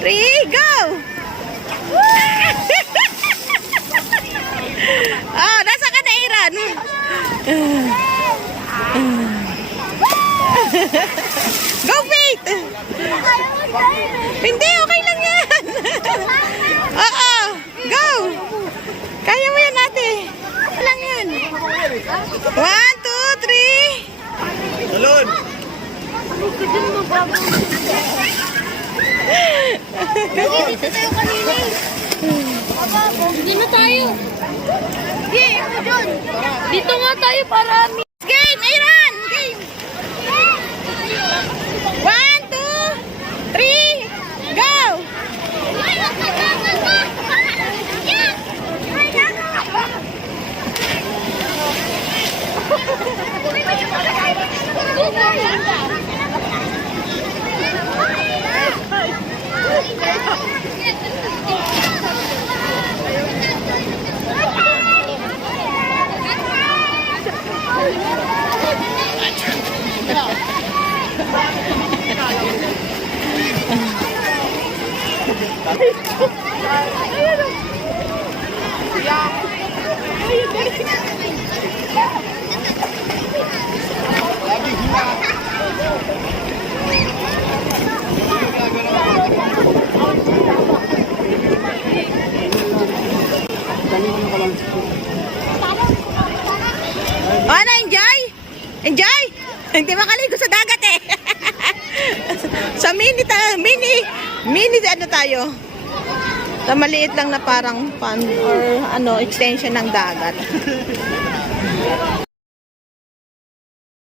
3, go! Oh, nasa ka na, Iran? Go, Faith! Hindi, okay lang yan. Oo, go! Kaya mo yan, ate. Okay lang yan. 1, 2, 3. Talon! Dito tayo kanina eh. Hindi na tayo. Sige, ako dyan. Dito nga tayo para... Game, Iran! Game! 1, 2, 3, go! Oh, na-enjoy? Enjoy? Hindi makaligo sa dagat eh. Sa mini ano tayo? Sa maliit lang na parang pan or ano, extension ng dagat.